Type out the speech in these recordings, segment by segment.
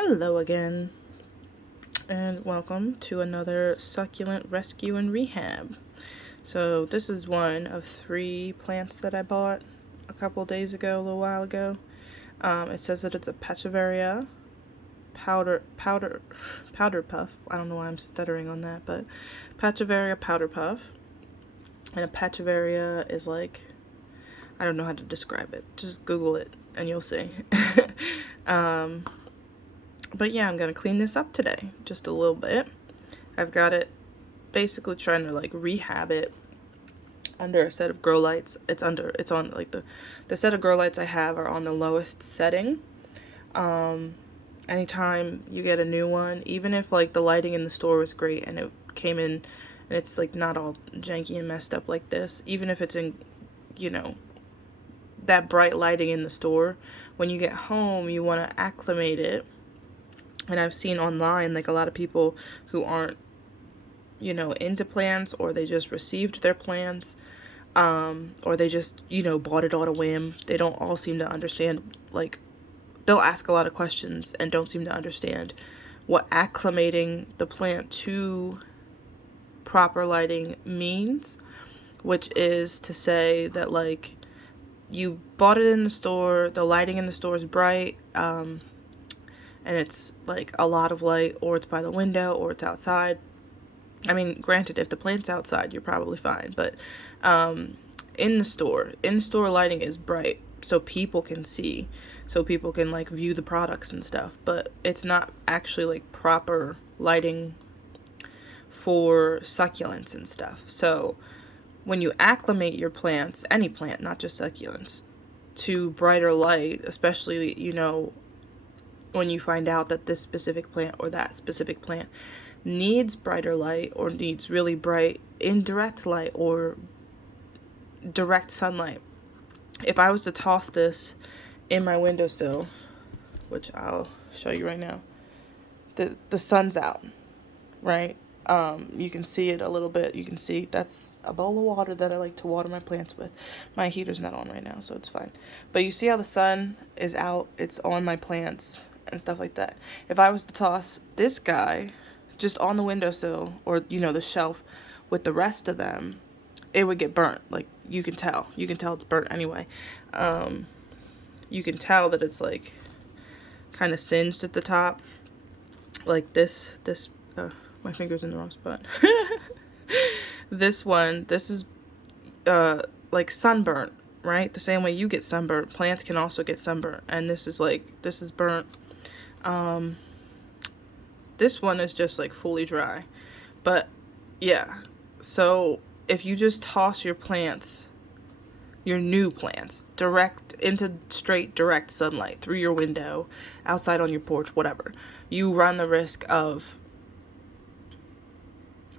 Hello again, and welcome to another succulent rescue and rehab. So this is one of 3 plants that I bought a couple days ago, a little while ago. It says that it's a Pachyveria powder puff. I don't know why I'm stuttering on that, but Pachyveria powder puff. And a Pachyveria is like, I don't know how to describe it. Just Google it and you'll see. But yeah, I'm gonna clean this up today, just a little bit. I've got it basically trying to like rehab it under a set of grow lights. It's on like the set of grow lights I have are on the lowest setting. Anytime you get a new one, even if like the lighting in the store was great and it came in and it's like not all janky and messed up like this, even if it's in, that bright lighting in the store, when you get home you want to acclimate it. And I've seen online, like, a lot of people who aren't, into plants, or they just received their plants, or they just, bought it on a whim. They don't all seem to understand, like, they'll ask a lot of questions and don't seem to understand what acclimating the plant to proper lighting means, which is to say that, like, you bought it in the store, the lighting in the store is bright, and it's like a lot of light, or it's by the window, or it's outside. I mean, granted, if the plant's outside, you're probably fine, but in-store lighting is bright, so people can see, so people can like view the products and stuff, but it's not actually like proper lighting for succulents and stuff. So when you acclimate your plants, any plant, not just succulents, to brighter light, especially, when you find out that this specific plant or that specific plant needs brighter light, or needs really bright indirect light or direct sunlight. If I was to toss this in my windowsill, which I'll show you right now, the sun's out, right? You can see it a little bit. You can see that's a bowl of water that I like to water my plants with. My heater's not on right now, so it's fine. But you see how the sun is out, it's on my plants and stuff like that. If I was to toss this guy just on the windowsill, or the shelf with the rest of them, it would get burnt. Like, you can tell it's burnt anyway. You can tell that it's like kind of singed at the top, like this my finger's in the wrong spot. This is like sunburnt, right? The same way you get sunburnt, plants can also get sunburnt, and this is burnt. This one is just like fully dry, but yeah. So if you just toss your new plants, direct into straight direct sunlight through your window, outside on your porch, whatever, you run the risk of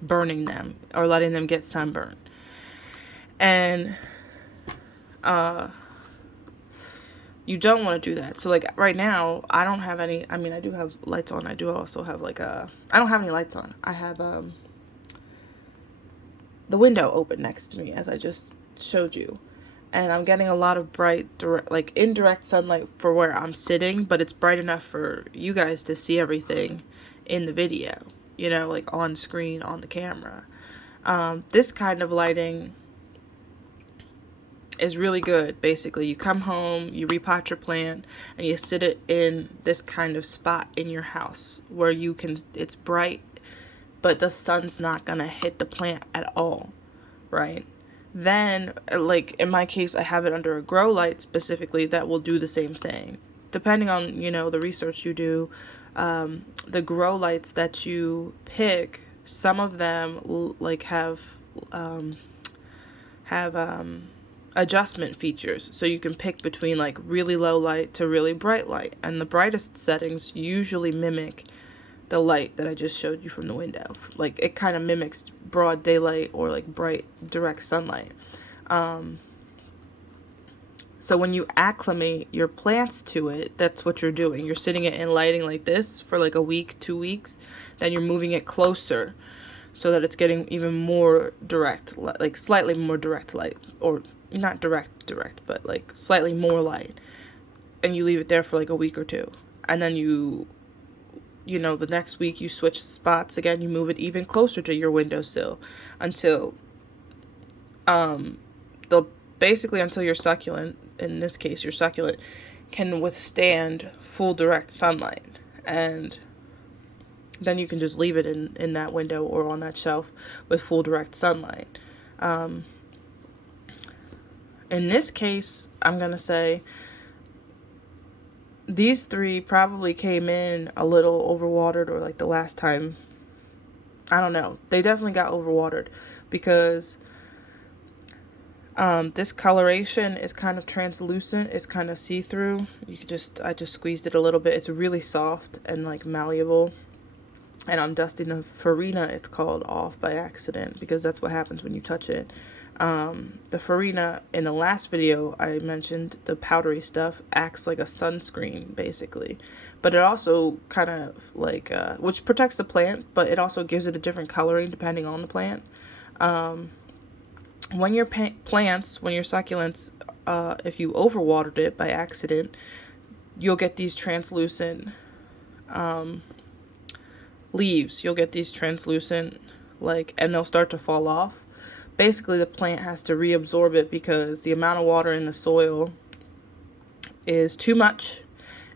burning them or letting them get sunburned. And you don't want to do that. So like right now, I don't have any, I mean, I do have lights on. I do also have like I don't have any lights on. I have the window open next to me, as I just showed you. And I'm getting a lot of bright, indirect sunlight for where I'm sitting, but it's bright enough for you guys to see everything in the video, like on screen, on the camera. This kind of lighting is really good. Basically, you come home, you repot your plant, and you sit it in this kind of spot in your house where it's bright, but the sun's not gonna hit the plant at all, right? Then, like in my case, I have it under a grow light specifically that will do the same thing. Depending on, the research you do, the grow lights that you pick, some of them like have adjustment features, so you can pick between like really low light to really bright light, and the brightest settings usually mimic the light that I just showed you from the window. Like, it kind of mimics broad daylight or like bright direct sunlight. So when you acclimate your plants to it, that's what you're doing. You're sitting it in lighting like this for like a week, 2 weeks, then you're moving it closer so that it's getting even more direct, like slightly more direct light, or not direct, but like slightly more light, and you leave it there for like a week or two, and then you you know, the next week you switch spots again, you move it even closer to your windowsill until the basically until your succulent, in this case your succulent, can withstand full direct sunlight. And then you can just leave it in that window or on that shelf with full direct sunlight. In this case, I'm going to say these three probably came in a little overwatered, or like the last time, I don't know. They definitely got overwatered because this coloration is kind of translucent. It's kind of see-through. You could just, I just squeezed it a little bit. It's really soft and like malleable. And I'm dusting the farina, it's called, off by accident, because that's what happens when you touch it. The farina, in the last video, I mentioned the powdery stuff acts like a sunscreen, basically. But it also kind of like, which protects the plant, but it also gives it a different coloring depending on the plant. When your plants, when your succulents, if you overwatered it by accident, you'll get these translucent leaves. You'll get these translucent, like, and they'll start to fall off. Basically, the plant has to reabsorb it because the amount of water in the soil is too much.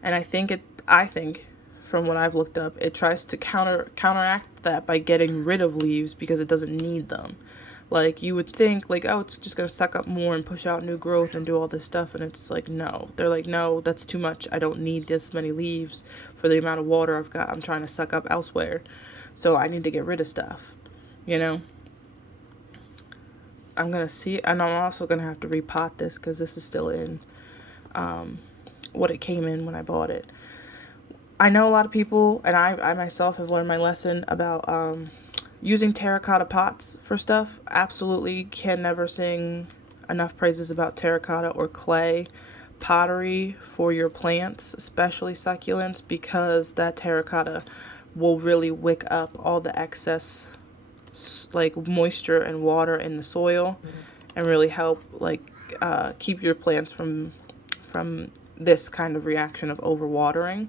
And I think from what I've looked up, it tries to counteract that by getting rid of leaves because it doesn't need them. Like, you would think, like, oh, it's just going to suck up more and push out new growth and do all this stuff. And it's like, no. They're like, no, that's too much. I don't need this many leaves for the amount of water I've got. I'm trying to suck up elsewhere. So I need to get rid of stuff, you know? I'm going to see, and I'm also going to have to repot this because this is still in what it came in when I bought it. I know a lot of people, and I myself have learned my lesson about using terracotta pots for stuff. Absolutely can never sing enough praises about terracotta or clay pottery for your plants, especially succulents, because that terracotta will really wick up all the excess like moisture and water in the soil and really help like keep your plants from this kind of reaction of overwatering.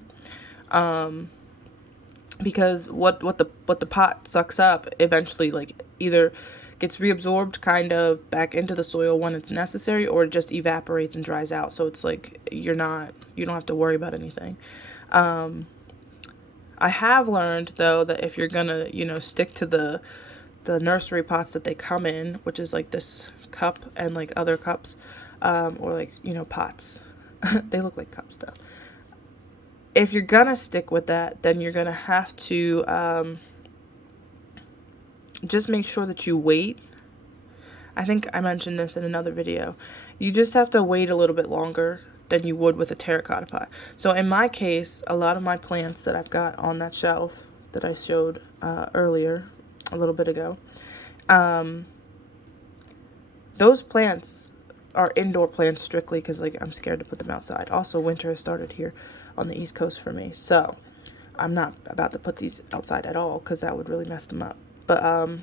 Because what the pot sucks up eventually, like, either gets reabsorbed kind of back into the soil when it's necessary, or it just evaporates and dries out. So it's like you don't have to worry about anything. I have learned though that if you're gonna, you know, stick to the nursery pots that they come in, which is like this cup and like other cups, or like, you know, pots. They look like cups though. If you're gonna stick with that, then you're gonna have to just make sure that you wait. I think I mentioned this in another video. You just have to wait a little bit longer than you would with a terracotta pot. So in my case, a lot of my plants that I've got on that shelf that I showed earlier, a little bit ago, those plants are indoor plants strictly because, like, I'm scared to put them outside. Also, winter has started here on the East Coast for me, so I'm not about to put these outside at all because that would really mess them up. But come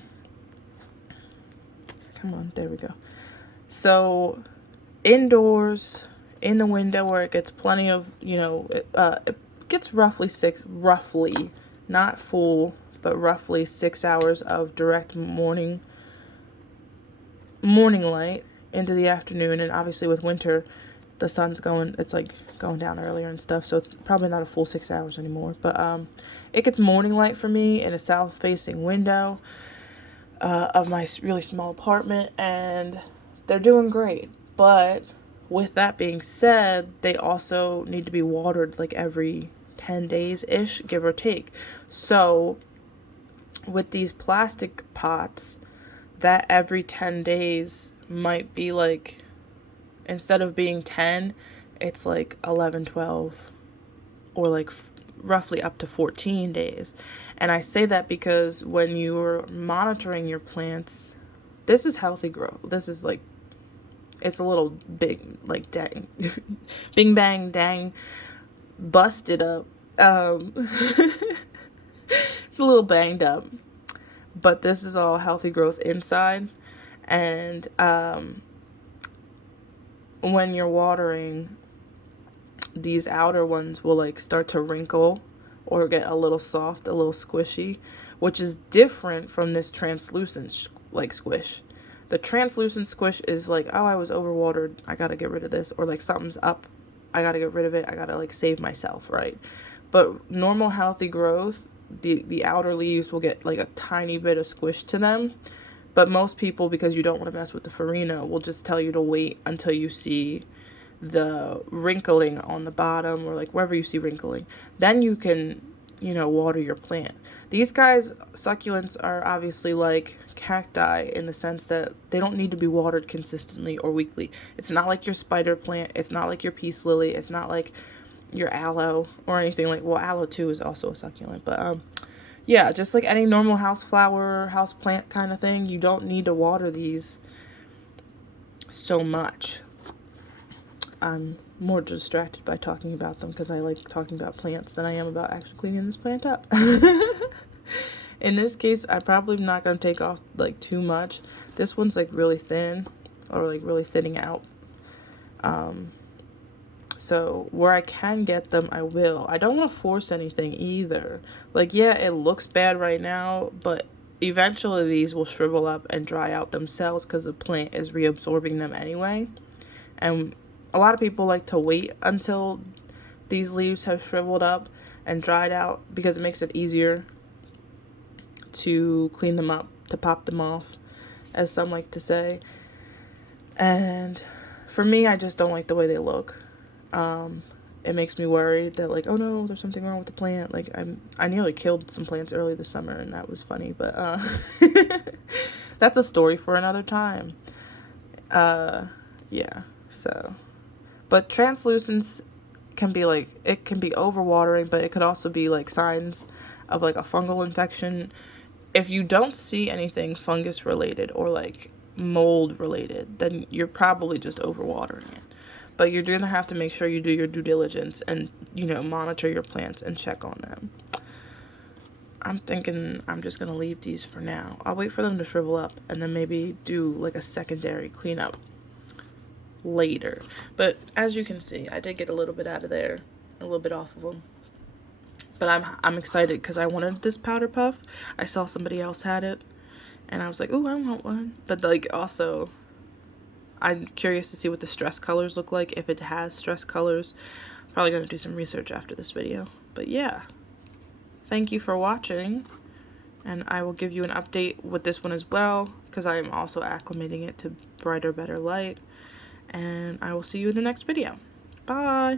on, there we go. So indoors, in the window where it gets plenty of, you know, it gets roughly, not full, but roughly 6 hours of direct morning light into the afternoon. And obviously with winter, the sun's it's like going down earlier and stuff, so it's probably not a full 6 hours anymore. But it gets morning light for me in a south-facing window of my really small apartment, and they're doing great. But with that being said, they also need to be watered like every 10 days-ish, give or take. So with these plastic pots, that every 10 days might be like, instead of being 10, it's like 11, 12, or like roughly up to 14 days. And I say that because when you're monitoring your plants, this is healthy growth. This is like, it's a little big, like, dang, bing, bang, dang, busted up. It's a little banged up, but this is all healthy growth inside. And when you're watering, these outer ones will like start to wrinkle or get a little soft, a little squishy, which is different from this translucent like squish. The translucent squish is like, oh, I was overwatered, I gotta get rid of this, or like something's up, I gotta get rid of it, I gotta like save myself, right? But normal healthy growth, the outer leaves will get like a tiny bit of squish to them. But most people, because you don't want to mess with the farina, will just tell you to wait until you see the wrinkling on the bottom, or like wherever you see wrinkling. Then you can, you know, water your plant. These guys, succulents, are obviously like cacti in the sense that they don't need to be watered consistently or weekly. It's not like your spider plant. It's not like your peace lily. It's not like your aloe or anything like, well, aloe too is also a succulent, but yeah, just like any normal house flower, house plant kind of thing, you don't need to water these so much. I'm more distracted by talking about them because I like talking about plants than I am about actually cleaning this plant up. In this case, I'm probably not going to take off like too much. This one's like really thin, or like really thinning out. So where I can get them, I will. I don't want to force anything either. Like, yeah, it looks bad right now, but eventually these will shrivel up and dry out themselves because the plant is reabsorbing them anyway. And a lot of people like to wait until these leaves have shriveled up and dried out because it makes it easier to clean them up, to pop them off, as some like to say. And for me, I just don't like the way they look. It makes me worried that like, oh no, there's something wrong with the plant. Like I nearly killed some plants early this summer, and that was funny, but that's a story for another time. Yeah, so, but translucence can be like, it can be overwatering, but it could also be like signs of like a fungal infection. If you don't see anything fungus related or like mold related, then you're probably just overwatering it. But you're going to have to make sure you do your due diligence and, you know, monitor your plants and check on them. I'm thinking I'm just going to leave these for now. I'll wait for them to shrivel up and then maybe do like a secondary cleanup later. But as you can see, I did get a little bit out of there, a little bit off of them. But I'm excited because I wanted this powder puff. I saw somebody else had it and I was like, oh, I want one. But like also, I'm curious to see what the stress colors look like, if it has stress colors. Probably going to do some research after this video. But yeah, thank you for watching, and I will give you an update with this one as well, because I am also acclimating it to brighter, better light, and I will see you in the next video. Bye!